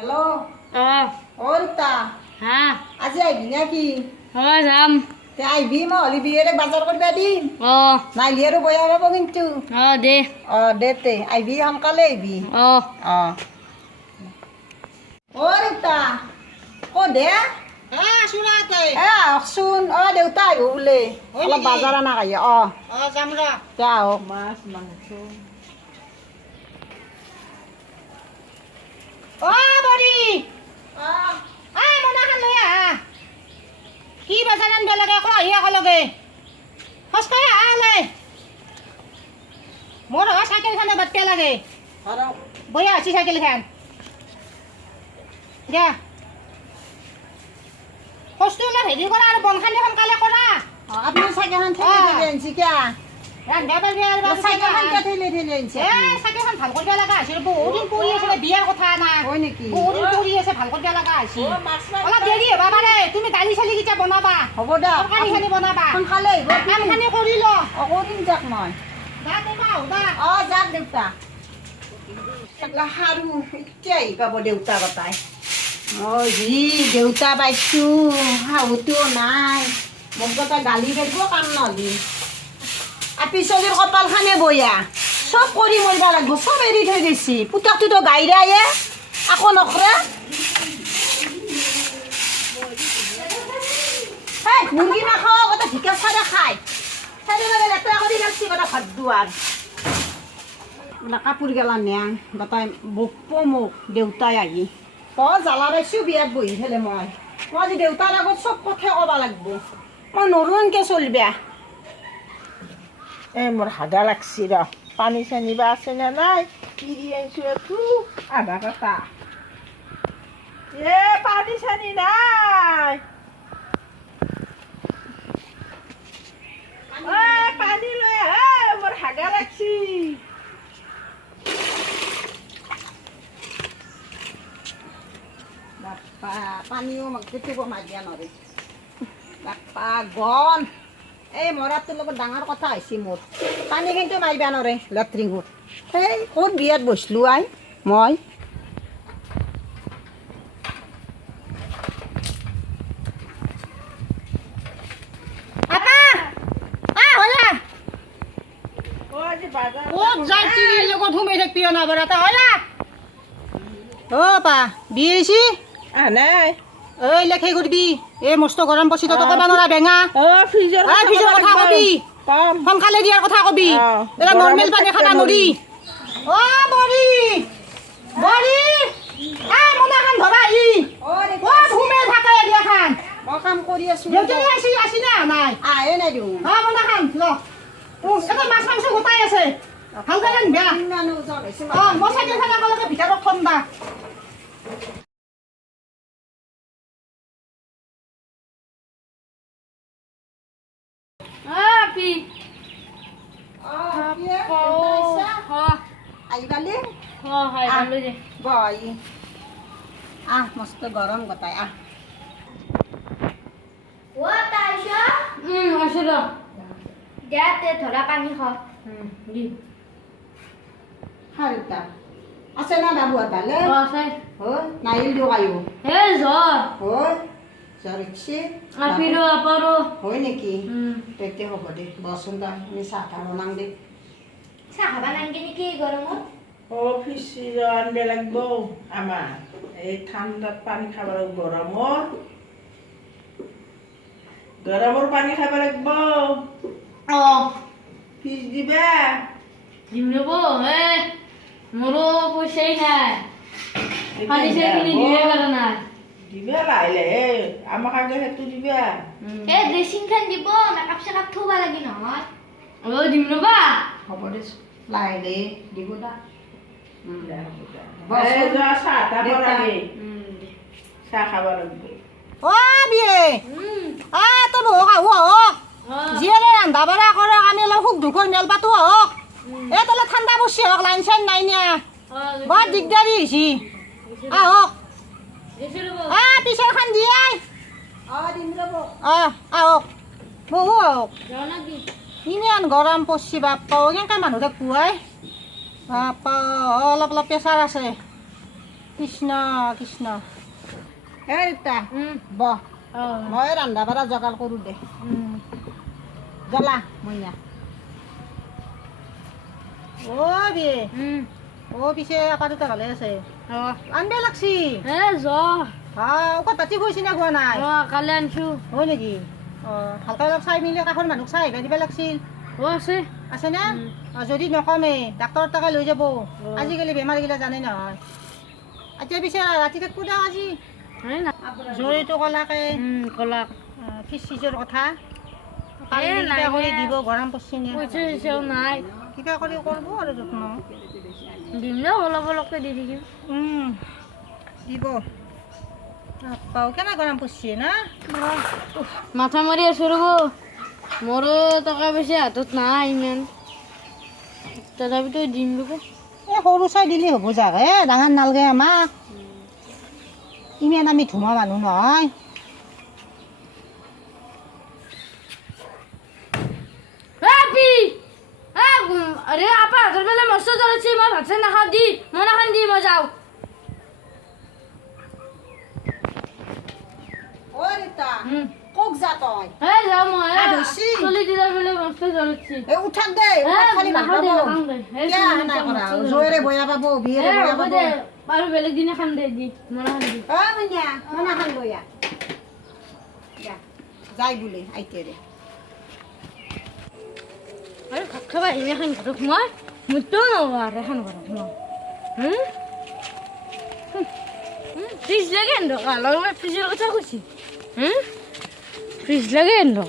Hello' Rita হা আজি আহিবি নেকি? যাম। তে আহিবি মই হলি বিয়েৰে বাজাৰ কৰিব দিম। নাইলি আৰু বয়া পাব কিন্তু। দে দে তে আহিবি সোনকালে আহিবি। ৰীতা ক'ত দে আহকচোন। দেউতা আহিব বোলে অলপ বাজাৰ আনা কাঢ়ি যাম ৰ। তে আহক। মাছ মাংস বৰি মনাখান লৈ আহা। কি বাজাৰ আনিব লাগে আকৌ আহি একেলগে খোজকাঢ়ি আহালে। মোৰ চাইকেলখনে বাটকে লাগে বঢ়িয়া হৈছে চাইকেলখন। দিয়া খোজটো অলপ হেৰি কৰা আৰু বনখানি সোনকালে কৰা। আপুনি চাইকেলখন ঠেলি আনিছে কিয়া? চাইকেলখন কিয় ঠেলি আনিছে? চাইকেলখন ভাল কৰিব লগা হৈছিল। বহুত দিন পৰি আছিলে বিয়াৰ কথা না। হয় নেকি? বহুত দিন পৰি আছে ভাল কৰিব লগা হৈছিল। অলপ দেৰি হ'বা পাৰে। তুমি দালি চালি কেইটা বনাবা। হ'ব দে তৰকাৰীখিনি বনাবা। সোনকালে আহিব। কামখিনি কৰি ল। কৰিম যাক মই। যাক দেউতা সাৰু এতিয়া আহি পাব দেউতা গতাই। যি দেউতা পাইছোঁ শাহুটো নাই। মোক গতাই গালি পাৰিব কাম নহ'লি। পিছলিৰ কপালখানে বয়া চব কৰি মৰিব লাগিব। চব এৰি থৈ গৈছি। পুতাকটোতো গাইৰে আয়ে আকৌ নকৰে। মুৰ্গী নাখাওঁ গোটেই ঢিকা চাৰে খাই চাৰিওফালে লেতেৰা কৰি গেলছি গোটেই ভাত দুৱাৰ। কাপোৰ গেলা নিয়াং গোটাই বকব মোক দেউতাই আহি। জ্বালা পাইছোঁ বিয়াত বহি ফেলে। মই আজি দেউতাৰ আগত চব কথাই ক'ব লাগিব। মই নৰো এনকে চলিবা। মোৰ হাগা লাগছি ৰ। পানী চানী বা আছে নে নাই? কিনি আনিছোঁ একো আধা কটা। পানী চানী নাই। পানী লৈ আহে মোৰ হাগা লাগছি। বাপ্পা পানীও কেতিয়াব মাৰিব নোৱাৰি। বাপ্পা গন মৰাটোৰ লগত ডাঙৰ কথা হৈছে মোৰ। পানী কিন্তু মাৰিব নোৱাৰে লেট্ৰিঙত। ক'ত বিয়াত বসলোঁ আই মই। ক'ত যাই তিৰিৰ লগত সোমাই থাকিবি অনাবৰা তা হলা। পা বিয়ে আহিছি নাই লেখাই কৰিবি। মস্ত গৰম পছি তই ক'ব নোৱাৰা বেঙা। ফ্ৰিজৰ কথা কবি। কম সোনকালে দিয়াৰ কথা কবি। এটা নৰ্মেল পানী খাবা নৰি। বৰি বৰি মোনাখান ধৰা ই ক'ত সোমাই থাকে এগিলাখান। মই কাম কৰি আছোঁ। দেউতাই আছে না নাই? আহে নাই দিওঁ মোনাখান ল এটা মাছ মাংস গোটাই আছে ভালকে ৰান্ধিবা। ইমানো ওজন হৈছে। মই চাইকেলখন একেলগে ভিতৰত থম দা। মস্ত গৰম গতাই আহ। ধৰা পানী খাওঁ হাৰুতা আছে না বাবু ভালে? নাইল দিও কায়ো জ্বৰ উঠছে হয় নেকি? তেতিয়া হ'ব দে বচোন দা আমি চাহ খাব বনাম দে। চাহ খাবা নালাগে নেকি গৰমত? ফ্ৰিজ আনিব লাগিব আমাৰ। এই ঠাণ্ডাত পানী খাব লাগিব। গৰমৰ পানী খাব লাগিব। ফ্ৰিজ দিবা দিম ৰ'ব মোৰো পইচাই নাই। পানী চাই কিনি দিব পৰা নাই। দিবা লাহে লাহে আমাক আগে সেইটো দিবা। ড্ৰেছিং খান দিব মেকআপ চেকআপ থ'ব লাগে নহয়। দিম ৰ'বা। হ'ব দে লাহে দে দিব দা। চাহ তাহ লাগে চাহ খাব লাগিব। বিয়ে তই বহু আহো আহক। যিয়ে ৰন্ধা বঢ়া কৰে আমি অলপ সুখ দুখৰ মেল পাতো আহক। তোলে ঠাণ্ডা পৰছি আহক। লাইন চাইন নাই নিয়া বৰ দিগদাৰী হৈছে। আহক পিছৰ খান দিয়ে আহক বহু আহক। ইমান গৰম পৰছি বাপ্পা কেনেকৈ মানুহ পুৱাই বাপ্পা অলপ অলপ প্ৰেছাৰ আছে। কৃষ্ণ কৃষ্ণ এই ৰীতা বহ অঁ মই ৰন্ধা বঢ়া যোগাৰ কৰোঁ দে জ্বলা মইনা অ' বিয়ে অ' পিছে আপা দুটা ভালে আছে অঁ আনবে লাগছি জ্বৰ ঔষধ পাতি খুৱাইছি নে খোৱা নাই অঁ কালি আনিছোঁ হয় নেকি অঁ ভালকৈ অলপ চাই মেলি কাষৰ মানুহক চাই আহিব দিব লাগিছিল অঁ আছে আছেনে যদি নকমে ডাক্তৰৰ তাকে লৈ যাব আজিকালি বেমাৰগিলা জানে নহয় এতিয়া পিছে ৰাতি থাকিব দিয়ক আজি জৰিটো ক'লাকে ক'লা ফিজ চিজৰ কথা এই নাই কিবা কৰি দে। দিব গৰম পৰছি নে পইচা চইচাও নাই কিবা কৰি কৰিব আৰু যত্ন দিম ন অলপ অলপকৈ দি থাকিম দিব নাপাওঁ কেনে গৰম পৰছি না মাথা মাৰি আছোঁ ৰ'ব মোৰো টকা পইচা হাতত নাই ইমান তথাপিতো দিম ৰ'ব এই সৰু চাই দিলে হ'ব যাক ডাঙৰ নালগে আমাক ইমান আমি ধুমা মানুহ নহয় আৰে আপা হাতৰ পেলাই মস্ত জ্বৰ আছে মই ভাত চাত নাখাওঁ দি মই নাখান দি মই যাওঁ অ ৰীতা কক যা তই এই যাওঁ মই ভাত হৈছি? চলি দিলে বোলে মস্ত জ্বৰ আছে এই উঠাক দে খালি ভাল পাব কিয় অহা নাই কৰা জয়েৰে বয়া পাব বিয়েৰে বয়া পাব আৰু বেলেগ দিনা খাম দে দি মই নাখান দি অ মইনা মইনা খান লৈ আহ যা যাই বোলে আইতেৰে আৰু ভাত খাব আহিম এখন ঘৰত মই মোৰতো নহয় এখন ঘৰত মই ফ্ৰিজ লাগে এনে ফ্ৰিজৰ কথা কৈছি ফ্ৰিজ লাগে এনে